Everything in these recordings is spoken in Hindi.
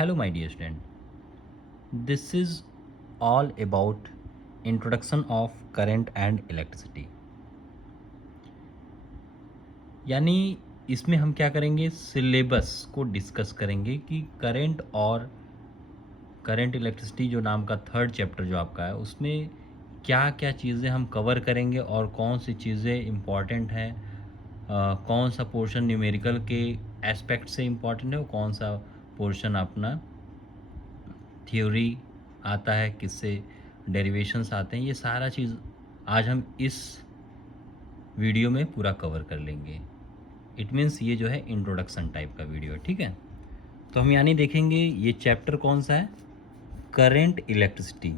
Hello, my dear student. This is all about introduction of current and electricity. यानी इसमें हम क्या करेंगे, सिलेबस को डिस्कस करेंगे कि करंट और करंट इलेक्ट्रिसिटी जो नाम का थर्ड चैप्टर जो आपका है उसमें क्या क्या चीज़ें हम कवर करेंगे और कौन सी चीज़ें इम्पॉर्टेंट हैं, कौन सा पोर्शन न्यूमेरिकल के एस्पेक्ट से इम्पॉर्टेंट है और कौन सा पोर्शन अपना थ्योरी आता है, किससे डेरिवेशंस आते हैं, ये सारा चीज़ आज हम इस वीडियो में पूरा कवर कर लेंगे। इट मीन्स ये जो है इंट्रोडक्शन टाइप का वीडियो है, ठीक है। तो हम यानी देखेंगे ये चैप्टर कौन सा है, करंट इलेक्ट्रिसिटी,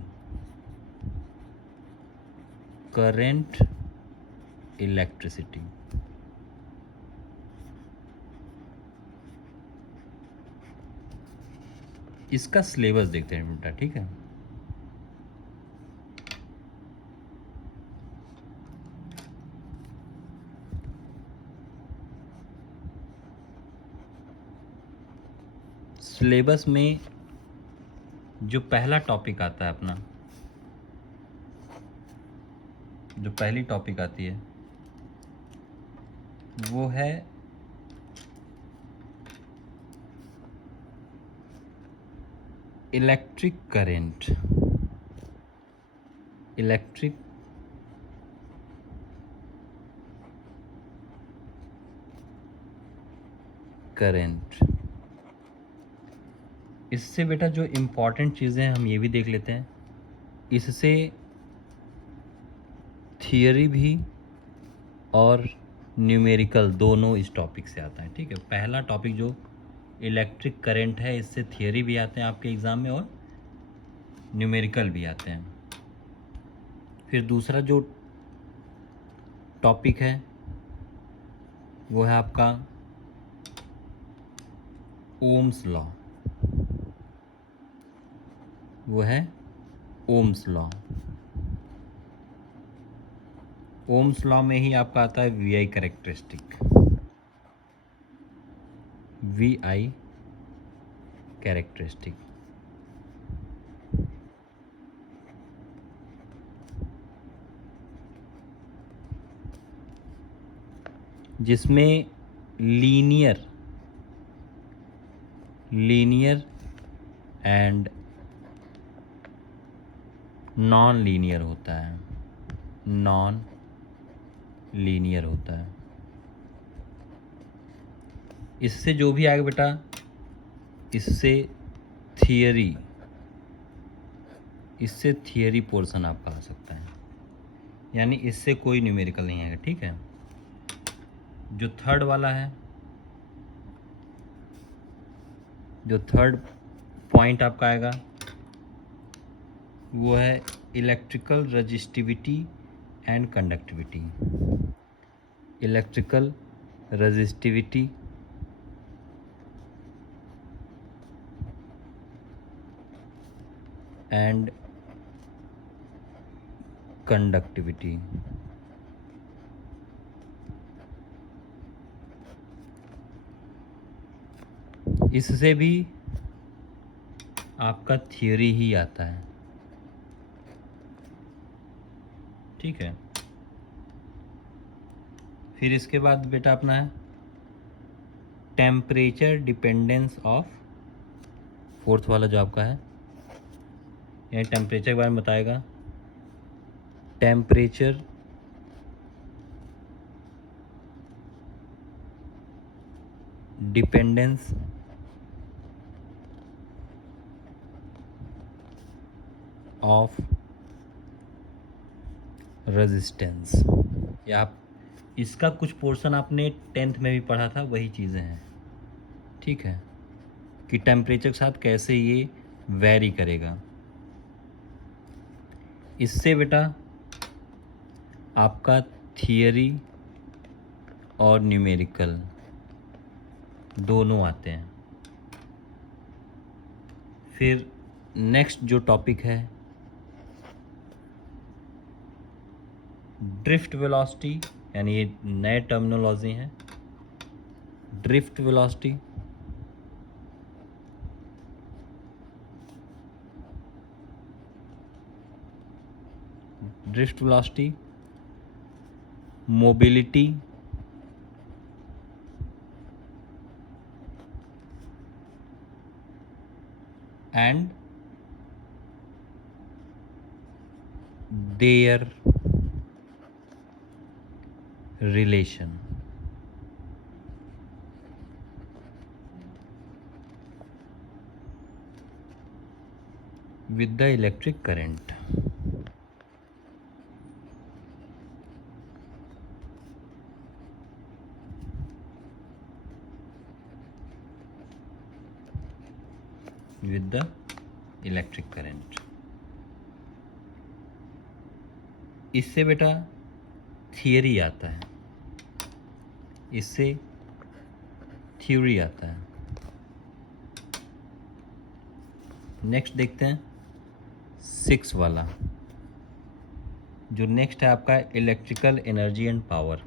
करंट इलेक्ट्रिसिटी। इसका सिलेबस देखते हैं बेटा, ठीक है। सिलेबस में जो पहला टॉपिक आता है अपना, जो पहली टॉपिक आती है वो है इलेक्ट्रिक करंट, इलेक्ट्रिक करंट। इससे बेटा जो इम्पोर्टेंट चीज़ें हैं हम ये भी देख लेते हैं, इससे थियरी भी और न्यूमेरिकल दोनों इस टॉपिक से आता है, ठीक है। पहला टॉपिक जो इलेक्ट्रिक करंट है, इससे थियरी भी आते हैं आपके एग्ज़ाम में और न्यूमेरिकल भी आते हैं। फिर दूसरा जो टॉपिक है वो है आपका ओम्स लॉ, वो है ओम्स लॉ। ओम्स लॉ में ही आपका आता है V I characteristic, V I characteristic. जिसमें लीनियर एंड नॉन लीनियर होता है, नॉन लीनियर होता है। इससे जो भी आएगा बेटा, इससे थियरी पोर्शन आपका आ सकता है, यानी इससे कोई न्यूमेरिकल नहीं आएगा, ठीक है। जो थर्ड वाला है, जो थर्ड पॉइंट आपका आएगा वो है electrical resistivity and conductivity, electrical resistivity and conductivity. इससे भी आपका थियरी ही आता है, ठीक है। फिर इसके बाद बेटा अपना है टेम्परेचर डिपेंडेंस ऑफ, फोर्थ वाला जो आपका है, ये टेम्परेचर के बारे में बताएगा। टेम्परेचर डिपेंडेंस ऑफ रेजिस्टेंस, या आप इसका कुछ पोर्शन आपने 10th में भी पढ़ा था, वही चीज़ें हैं, ठीक है, कि टेम्परेचर के साथ कैसे ये वेरी करेगा। इससे बेटा आपका थियरी और न्यूमेरिकल दोनों आते हैं। फिर नेक्स्ट जो टॉपिक है ड्रिफ्ट वेलोसिटी, यानी ये नए टर्मिनोलॉजी हैं, drift velocity drift velocity, mobility, and their relation. With the electric current. With the electric current. इससे बेटा थियरी आता है, इससे थ्योरी आता है। नेक्स्ट देखते हैं 6 वाला, जो नेक्स्ट है आपका electrical energy and power.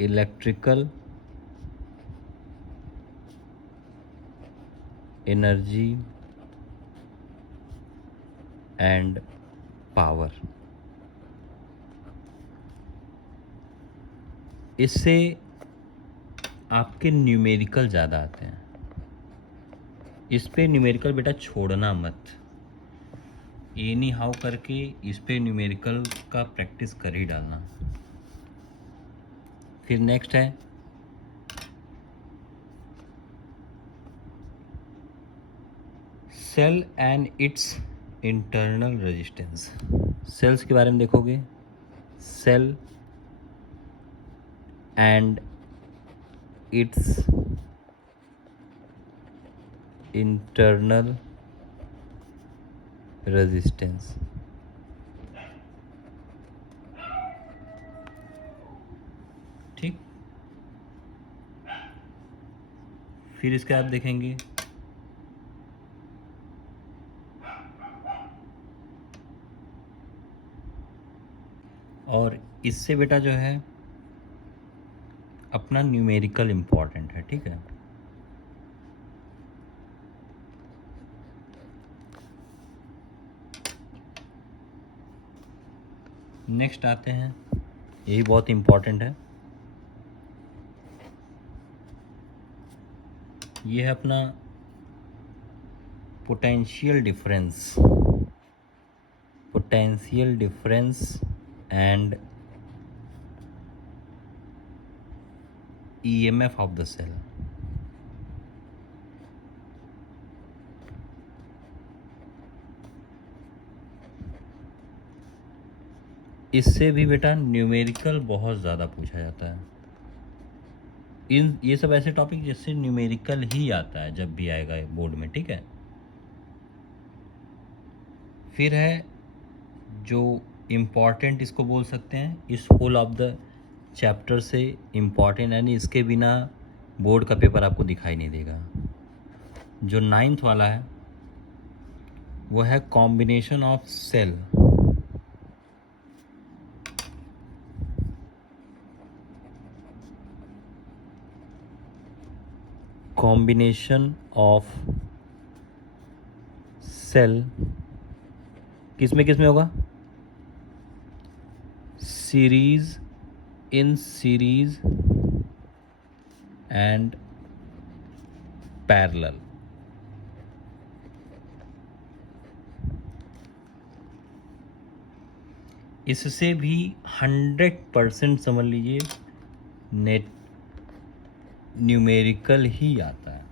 Electrical energy and power. इससे आपके न्यूमेरिकल ज़्यादा आते हैं। इस पे न्यूमेरिकल बेटा छोड़ना मत, एनी हाउ करके इस पे न्यूमेरिकल का प्रैक्टिस कर ही डालना। फिर नेक्स्ट है cell and its internal resistance. Cells के बारे में देखोगे, cell and its internal resistance. ठीक, फिर इसके आप देखेंगे और इससे बेटा जो है अपना न्यूमेरिकल इम्पॉर्टेंट है। ठीक है, नेक्स्ट आते हैं, यही बहुत इम्पॉर्टेंट है। ये है अपना potential difference, potential difference and EMF of the cell। इससे भी बेटा न्यूमेरिकल बहुत ज़्यादा पूछा जाता है। ये सब ऐसे टॉपिक जिससे न्यूमेरिकल ही आता है जब भी आएगा बोर्ड में। ठीक है, फिर है जो इम्पॉर्टेंट इसको बोल सकते हैं, इस होल ऑफ द चैप्टर से इम्पॉर्टेंट, यानी इसके बिना बोर्ड का पेपर आपको दिखाई नहीं देगा। जो 9th वाला है वो है combination of cell. Combination of cell किस में होगा? Series, in series and parallel. इससे भी 100% समझ लीजिए नेट न्यूमेरिकल ही आता है।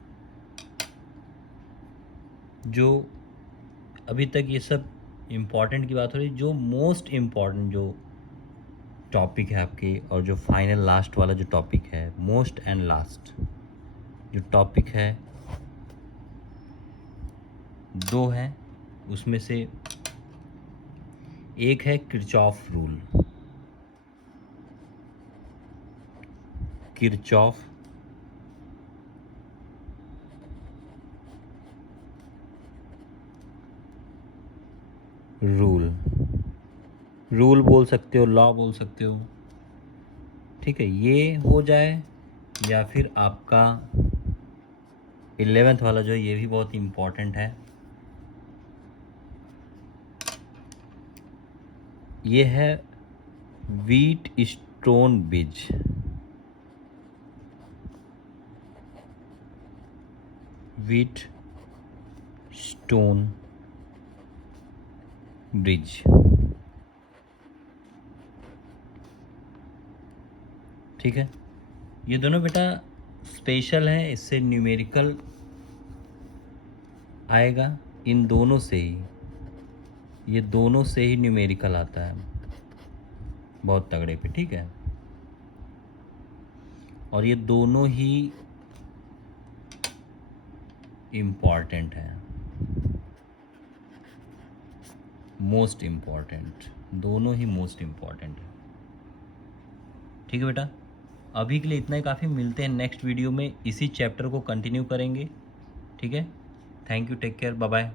जो अभी तक ये सब इम्पॉर्टेंट की बात हो रही, जो मोस्ट इम्पॉर्टेंट जो टॉपिक है आपके, और जो फाइनल लास्ट वाला जो टॉपिक है, मोस्ट एंड लास्ट जो टॉपिक है, 2 हैं। उसमें से एक है किरचॉफ रूल। किरचॉफ रूल बोल सकते हो, लॉ बोल सकते हो। ठीक है, ये हो जाए, या फिर आपका 11th वाला जो है ये भी बहुत इम्पोर्टेंट है, ये है wheat stone bridge. Wheat stone bridge, ठीक है। ये दोनों बेटा स्पेशल है, इससे न्यूमेरिकल आएगा, इन दोनों से ही, ये दोनों से ही न्यूमेरिकल आता है बहुत तगड़े पे, ठीक है। और ये दोनों ही इम्पॉर्टेंट है, मोस्ट इम्पॉर्टेंट, दोनों ही मोस्ट इम्पॉर्टेंट है, ठीक है बेटा। अभी के लिए इतना ही काफ़ी, मिलते हैं नेक्स्ट वीडियो में, इसी चैप्टर को कंटिन्यू करेंगे, ठीक है। Thank you, take care, bye bye.